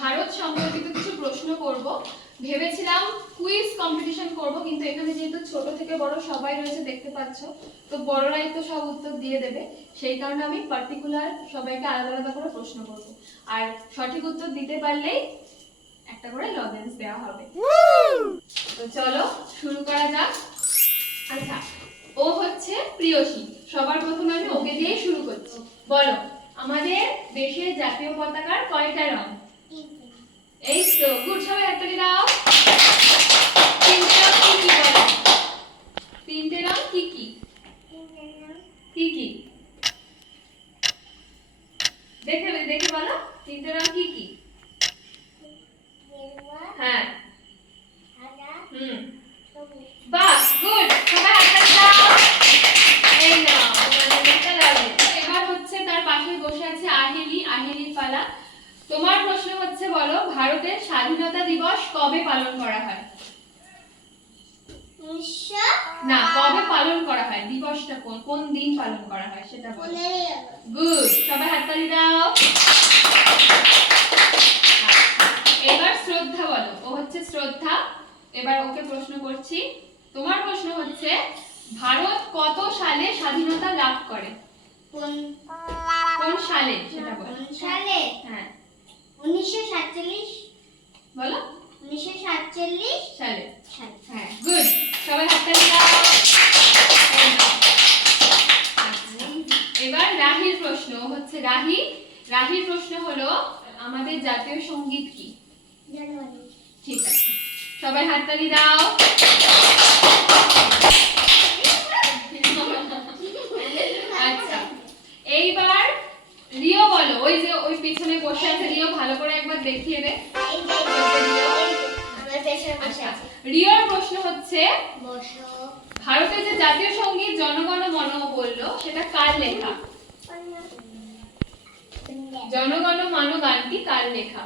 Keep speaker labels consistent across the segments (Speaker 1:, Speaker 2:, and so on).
Speaker 1: ভারত সম্পর্কিত কিছু প্রশ্ন করব। ভেবেছিলাম কুইজ কম্পিটিশন করব, কিন্তু এখানে যেহেতু ছোট থেকে বড় সবাই রয়েছে, দেখতে পাচ্ছ, তো বড়রাই তো সব উত্তর দিয়ে দেবে। সেই কারণে আমি পার্টিকুলার সবাইকে আলাদা আলাদা করে প্রশ্ন করব। আর সঠিক উত্তর দিতে পারলেই একটা করে লজেন্স দেওয়া হবে। তো চলো, শুরু করা যাক। আচ্ছা ও হচ্ছে প্রিয়সী। সবার প্রথমে আমি ওকে দিয়েই শুরু করছি। বলো, আমাদের দেশের জাতীয় পতাকার কয়টা রং? এই তো, গুড সবাই হাততালি তিনটে রং কি কি দেখে দেখে বলো। তিনটে রং কি কি? হ্যাঁ। হুম বাস গুড সবাই হাততালি দাও এই নাও তোমাদের একটা লাগবে এবার হচ্ছে তার পাশে বসে আছে আহেলি আহেলির পালা তোমার প্রশ্ন হচ্ছে বলো ভারতের স্বাধীনতা দিবস কবে পালন করা হয়? না কবে পালন করা হয়? দিবসটা কোন কোন দিন পালন করা হয় সেটা গুড সবাই হাততালি দাও। এবার শ্রদ্ধা বলো। ও হচ্ছে শ্রদ্ধা। এবার ওকে প্রশ্ন করছি। তোমার প্রশ্ন হচ্ছে ভারত কত সালে স্বাধীনতা লাভ করে? কোন সালে? সেটা বলো।
Speaker 2: সালে?
Speaker 1: হ্যাঁ।
Speaker 2: উনিশশো সাতচল্লিশ?
Speaker 1: বলো?
Speaker 2: উনিশশো সাতচল্লিশ।
Speaker 1: সালে। হ্যাঁ। গুড সবাই হাততালি এবার রাহির প্রশ্ন হচ্ছে রাহি। রাহির প্রশ্ন হলো আমাদের জাতীয় সংগীত কি? ঠিক আছে। সবাই হাততালি দাও। আচ্ছা। এইবার রিও বলো ওই যে ওই পিছনে বসে আছে রিও ভালো করে একবার দেখিয়ে দে। আচ্ছা রিওর প্রশ্ন হচ্ছে ভারতের যে জাতীয় সংগীত জনগণ মন বলল সেটা কার লেখা? জনগণ মন গানটি কার লেখা!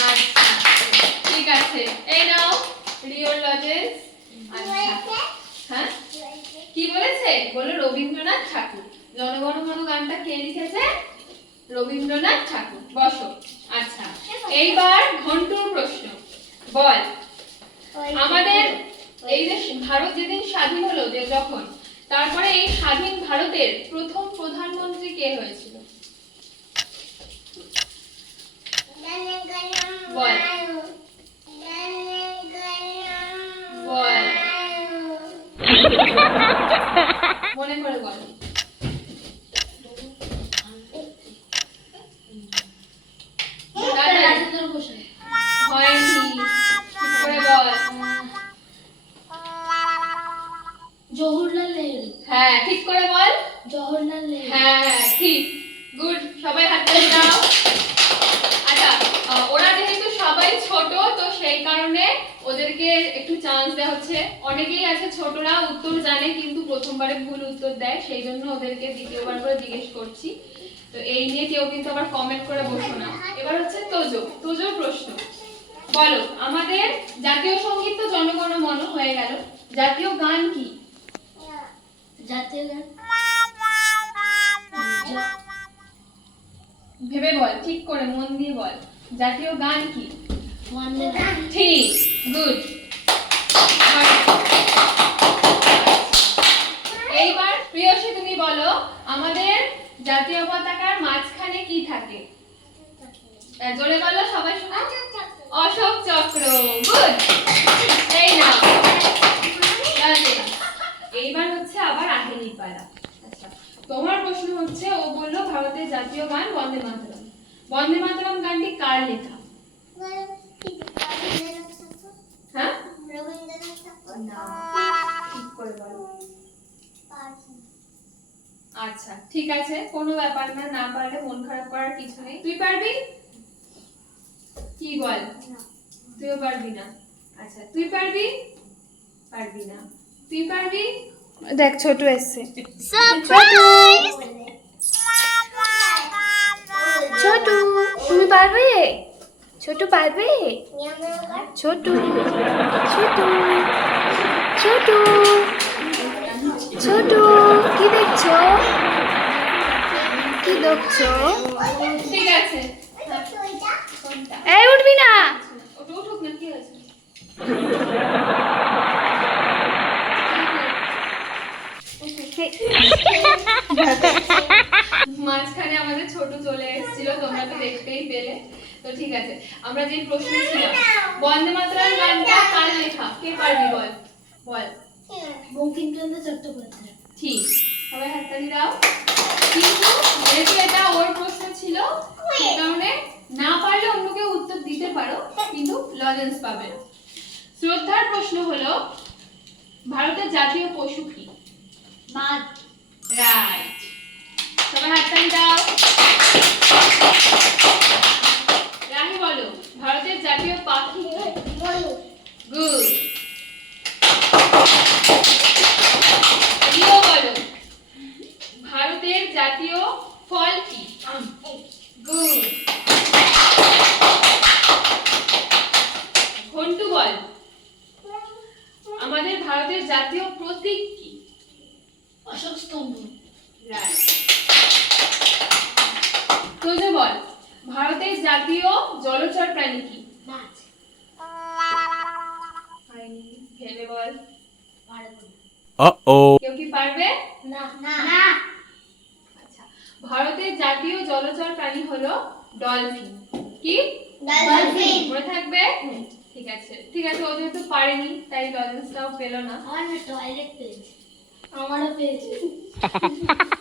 Speaker 1: আচ্ছা, ঠিক আছে এই নাও। রিওর লজেন্স আচ্ছা। হ্যাঁ? কি বলেছে? বলো, রবীন্দ্রনাথ ঠাকুর। জনগণ গানটা কে লিখেছে? রবীন্দ্রনাথ ঠাকুর। বসো। আচ্ছা। এইবার ঘন্টুর প্রশ্ন। বল। আমাদের এই যে ভারত যেদিন স্বাধীন হলো যে যখন, তারপরে এই স্বাধীন ভারতের প্রথম প্রধানমন্ত্রী কে হয়েছিল। বল। মনে করে বল।
Speaker 2: জওহরলাল নেহরু।
Speaker 1: হ্যাঁ ঠিক করে বল।
Speaker 2: জওহরলাল নেহরু।
Speaker 1: হ্যাঁ হ্যাঁ ঠিক। গুড সবাই হাত দাও আচ্ছা ওরা যেহেতু সবাই ছোট ওদেরকে একটু চান্স দেওয়া হচ্ছে। অনেকেই আছে ছোটরা উত্তর জানে কিন্তু প্রথমবারে ভুল উত্তর দেয় সেই জন্য ওদেরকে দ্বিতীয়বার করে জিজ্ঞেস করছি। তো এই নিয়ে কেউ কিন্তু আবার কমেন্ট করে বসো না। এবার হচ্ছে তোজো। তোজোর প্রশ্ন। বলো আমাদের জাতীয় সংগীত তো জনগণ মন হয়ে গেল। জাতীয় গান কি?
Speaker 2: জাতীয় গান।
Speaker 1: ভেবে বল ঠিক করে মন দিয়ে বল। জাতীয় গান কি?
Speaker 2: বন্দে মাতরম।
Speaker 1: ঠিক গুড এইবার, প্রিয়সী, তুমি বলো, আমাদের জাতীয় পতাকার মাঝখানে কি থাকে? জোরে বলো, সবাই শোনা। অশোক চক্র। গুড এই রাজে। এইবার হচ্ছে আবার আহেলি পালা আচ্ছা তোমার প্রশ্ন হচ্ছে, ও বলল, ভারতের জাতীয় গান বন্দে মাতরম। বন্দে মাতরম গানটি কার লেখা? হ্যাঁ? ঠিক করে বলো আচ্ছা ঠিক আছে কোনো ব্যাপার না না পারলে মন খারাপ করার কিছু নেই। তুই পারবি? কি বল? তুইও পারবি না। আচ্ছা তুই পারবি? পারবি না। তুই পারবি?
Speaker 3: দেখ ছোট এসছে। ছোট তুমি পারবে? ছোট পারবে? ছোট। ছোট। ছোট। ছোট। কি দেখছ? কি দেখছ?
Speaker 1: ঠিক আছে
Speaker 3: এই, উঠবি না।
Speaker 1: মাঝখানে আমাদের ছোট চলে এসেছিল, তোমরা তো দেখতেই পেলে। তো ঠিক আছে আমরা যে প্রশ্ন ছিলাম বন্দে মাতরম গানটা কার লেখা? কে পারবি বল? বল।
Speaker 2: বঙ্কিমচন্দ্র চট্টোপাধ্যায়।
Speaker 1: ঠিক সবাই হাততালি দাও। কিন্তু যেহেতু এটা ওর প্রশ্ন ছিল কারণে না পারলে অন্য কেউ উত্তর দিতে পারো কিন্তু লজেন্স পাবে। না শ্রদ্ধার প্রশ্ন হলো ভারতের জাতীয় পশু কি?
Speaker 2: বাঘ
Speaker 1: রাইট সবাই হাততালি দাও। ভারতের জাতীয় পাখি জাতীয় জলচর প্রাণী কি?
Speaker 2: মাছ।
Speaker 1: ভেবে বল।
Speaker 2: পারব না।
Speaker 4: Uh-oh.
Speaker 1: কেউ কি পারবে?
Speaker 2: না। না।
Speaker 1: আচ্ছা। ভারতের জাতীয় জলচর প্রাণী হলো ডলফিন। কি?
Speaker 2: ডলফিন।
Speaker 1: মনে থাকবে? ঠিক আছে। ঠিক আছে ও যেহেতু পারেনি তাই লজেন্সটাও পেল না।
Speaker 2: আমার না টয়লেট পেয়েছে। আমারও পেয়েছে।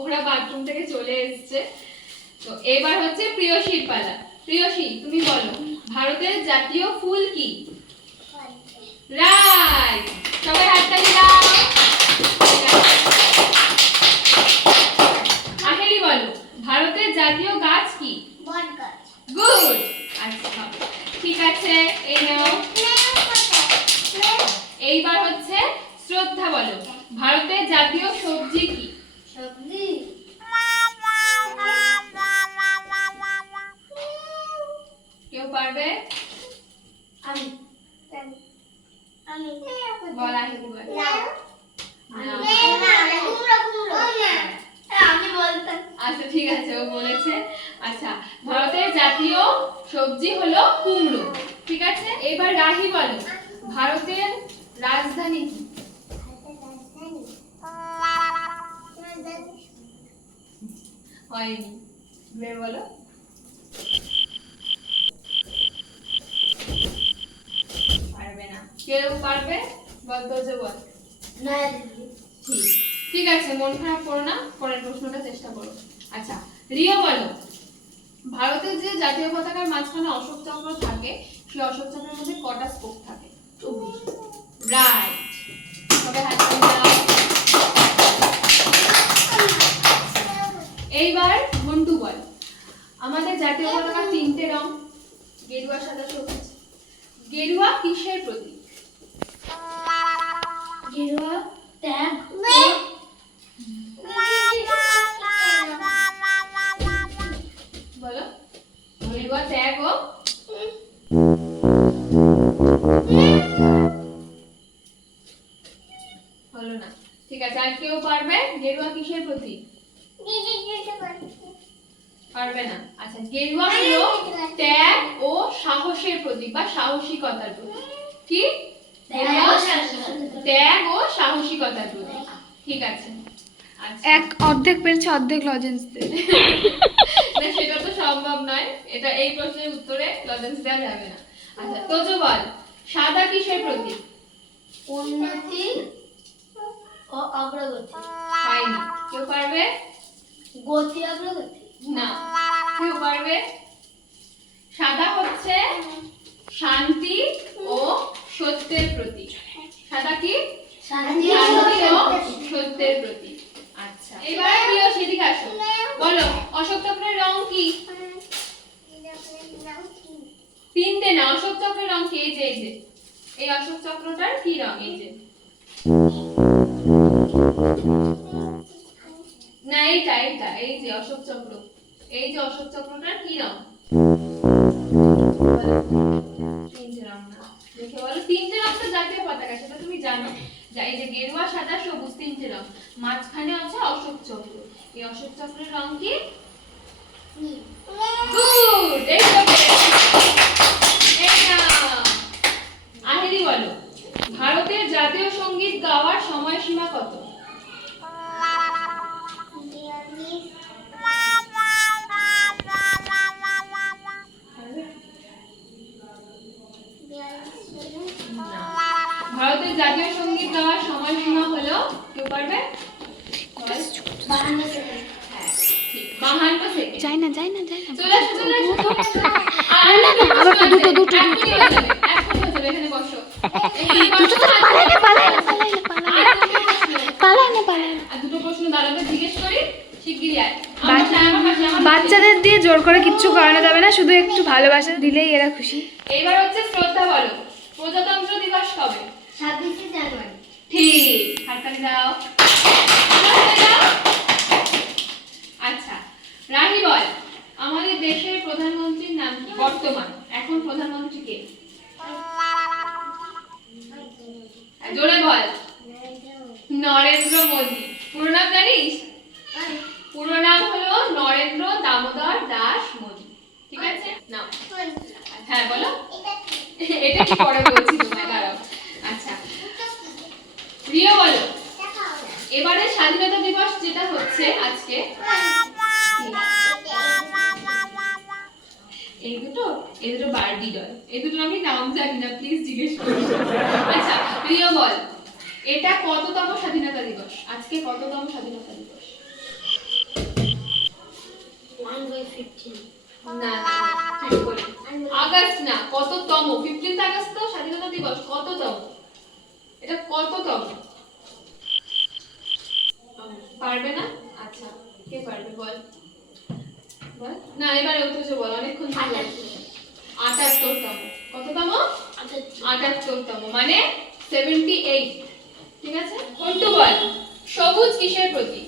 Speaker 1: ওরা বাথরুম থেকে চলে এসেছে। তো এবার হচ্ছে প্রিয়সীর পালা প্রিয়সী তুমি বলো ভারতের জাতীয় ফুল কি? রাইট সবাই হাততালি দাও। জাতীয় গাছ কি? গুড। আচ্ছা ঠিক আছে এই নাও। এইবার হচ্ছে শ্রদ্ধা বলো। ভারতের জাতীয় সবজি কি?
Speaker 2: সবজি
Speaker 1: রাজধানী কি? হয়নি। ভেবে বলো। পারবে না। কেউ পারবে? বল তো যে বল ঠিক। ঠিক আছে, মন খারাপ করো না। পরের প্রশ্নটা চেষ্টা করো। আচ্ছা রিও বলো। ভারতের যে জাতীয় পতাকার মাঝখানে অশোক চক্র থাকে, সেই অশোক চক্রের মধ্যে কটা স্পোক থাকে?
Speaker 2: চব্বিশ।
Speaker 1: এইবার মন্টু বল। আমাদের জাতীয় পতাকা তিনটে রং। গেরুয়া, সাদা, সবুজ। গেরুয়া কিসের প্রতীক?
Speaker 2: গেরুয়া ট্যাগ
Speaker 1: সাহসিকতার প্রতীক ঠিক আছে। আচ্ছা।
Speaker 3: এক অর্ধেক পেরেছে অর্ধেক লজেন্স
Speaker 1: না সেটা তো সম্ভব নয়। এটা এই প্রশ্নের উত্তরে লজেন্স দেওয়া যাবে না। আচ্ছা তোজো বল সাদা কিসের প্রতীক?
Speaker 2: উন্নতি ও অগ্রগতি।
Speaker 1: হয়নি কেউ পারবে?
Speaker 2: গতি অগ্রগতি।
Speaker 1: না। কেউ পারবে? সাদা হচ্ছে শান্তি ও সত্যের প্রতীক। সাদা কি?
Speaker 2: সত্যের
Speaker 1: আচ্ছা এবার প্রিয় সেদিকে আসো। বলো অশোক চক্রের রং কি? এই যে এই যে। এই অশোক চক্রটার কি রং? এই যে। না এইটা এইটা এই যে অশোক চক্র। এই যে অশোক চক্রটার কি রং না দেখে বলো তিনটে রং তো জাতীয় পতাকা সেটা তুমি জানো যা গেরুয়া সাদা সবুজ তিনটে রং, মাঝখানে আছে অশোক চক্র। এই অশোক চক্রের রং কি? বলো, ভারতের জাতীয় সংগীত গাওয়ার সময়সীমা কত?
Speaker 3: জোর করে কিচ্ছু করানো যাবে না শুধু একটু ভালোবাসা দিলেই এরা খুশি।
Speaker 1: এইবার হচ্ছে শ্রদ্ধা বলো প্রজাতন্ত্র দিবস কবে?
Speaker 2: ছাব্বিশে জানুয়ারি।
Speaker 1: ঠিক হাততালি দাও। আচ্ছা রাহি বল আমাদের দেশের প্রধানমন্ত্রীর নাম কি? বর্তমান এখন প্রধানমন্ত্রী কে? জোরে বল। নরেন্দ্র মোদী। পুরো নাম জানিস? পুরো নাম হলো নরেন্দ্র দামোদর দাস মোদী ঠিক আছে? নাও। হ্যাঁ বলো। এটা কি পরে বলছি তোমায়? আচ্ছা। প্রিয়, বলো। এবারে স্বাধীনতা দিবস যেটা হচ্ছে আজকে। এই দুটো? এই দুটো বার্ডি ডল এই দুটো আমি নাম জানি না প্লিজ জিজ্ঞেস করো। আচ্ছা প্রিয় বল, এটা কততম স্বাধীনতা দিবস? আজকে কততম স্বাধীনতা দিবস?
Speaker 2: ওয়ান বাই ফিফটিন
Speaker 1: না। না না, ঠিক বলে আগস্ট না কততম? ফিফটিন্থ আগস্ট তো স্বাধীনতা দিবস কততম? এটা কততম? পারবে না? আচ্ছা কে পারবে বল? বল? না এবারে উত্তর বল অনেকক্ষণ আটাত্তরতম। কততম?
Speaker 2: আচ্ছা
Speaker 1: আটাত্তরতম মানে সেভেন্টি এইট ঠিক আছে? কোনটু বল? সবুজ কিসের প্রতীক?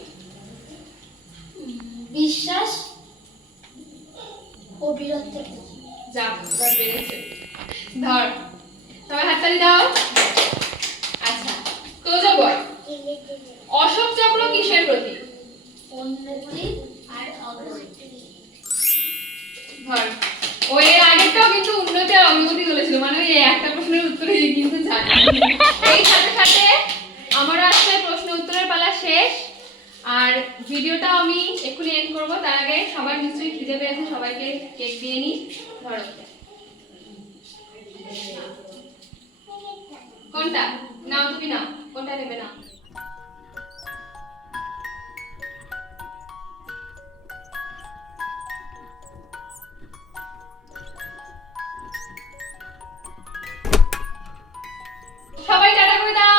Speaker 2: বিশ্বাস ও বীরত্বের
Speaker 1: যাক এবার পেরেছে ধর সবাই হাততালি দাও। আচ্ছা তোজো বল অশোক চক্র কিসের
Speaker 2: আর
Speaker 1: ধর, ও এর আগেরটাও কিন্তু উন্নতি আর অগ্রগতি বলেছিল। মানে ওই একটা প্রশ্নের উত্তর কিন্তু জানে। এই সাথে সাথে আমার আজকে প্রশ্ন উত্তরের পালা শেষ। আর ভিডিওটা আমি এক্ষুনি এন্ড করব। তার আগে সবার নিশ্চয়ই খিদে পেয়েছে, সবাইকে কেক দিয়ে নিই। ধরো। কোনটা? নাও তুমি নাও, কোনটা নেবে না সবাই টাটা করে দাও।